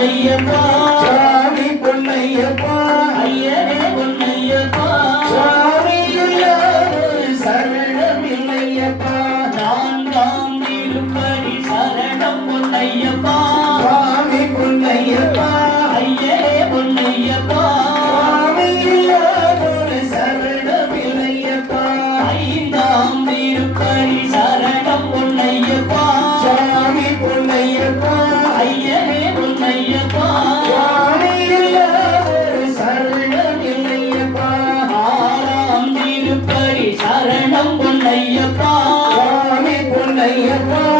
பொன்னையப்பா. சுவாமி பொன்னையப்பா. ஐயனே பொன்னையப்பா. சுவாமி இல்லாத சரணம் இல்லையப்பா. நான்காம் திருப்படி சரணம் பொன்னையப்பா. சுவாமி பொன்னையப்பா. ஐயனே பொன்னையப்பா. சுவாமி இல்லாத சரணம் இல்லையப்பா. ஐந்தாம் திருப்படி சரணம் பொன்னையப்பா. சுவாமி பொன்னையப்பா. பொன்னையப்பா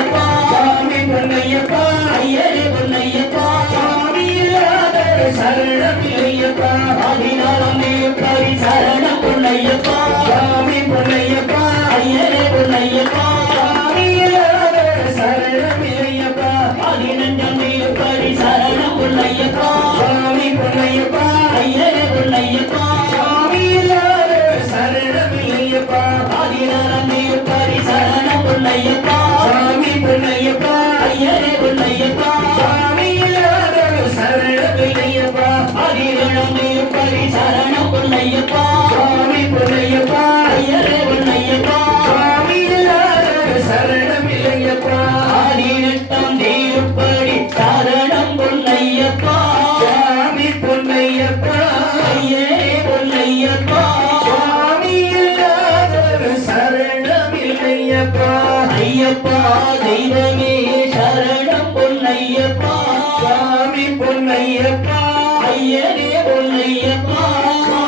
பொன்னையப்பா. சுவாமி பொன்னையப்பா. ஐயனே பொன்னையப்பா. சுவாமி இல்லாத சரணம் இல்லையப்பா பதினாறாம் திருப்படி சரணம் பொன்னையப்பா. சுவாமி பொன்னையப்பா. ஐயனே பொன்னையப்பா. சுவாமி இல்லாத சரணம் இல்லையப்பா பதினேழாம் திருப்படி சரணம் பொன்னையப்பா. தெய்வமே சரணம் பொன்னையப்பா. சுவாமி பொன்னையப்பா. ஐயனே பொன்னையப்பா.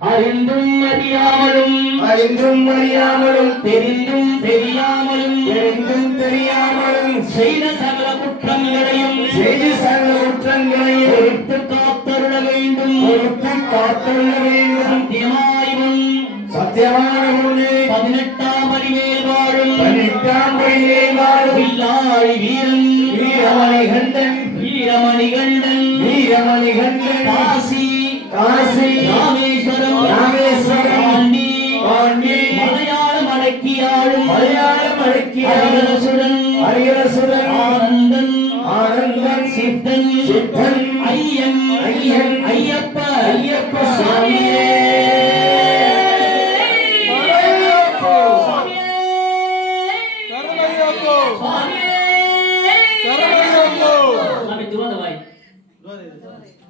அறிந்தும் அறியாமலும் அறிந்தும் அறியாமலும் தெரிந்தும் தெரியாமலும் தெரிந்தும் தெரியாமலும் செய்த சகல குற்றங்களையும் செய்து சகல குற்றங்களையும் பொறுத்து காத்தருள வேண்டும். பொறுத்து காத்துள்ள வேண்டும். சத்தியமாயும் சத்தியமான முன்னே பதினெட்டாம் அறிவேல் வாழும் பன்னிட்டாம் வழியே வாழும் வில்லாழி வீரன் வீரமணி கண்டன் வீரமணி கண்டன் வீரமணி கண்டன் காசி காசி ராமேஸ்வரம் ராமேஸ்வரம் பாண்டி பாண்டி மலையாளம் அடக்கியாளும் மலையாளம் அடக்கிய அழகரசுடன் அரியரசுடன் ஆனந்தன் ஆனந்தன் சித்தன் சித்தன் ஐயன்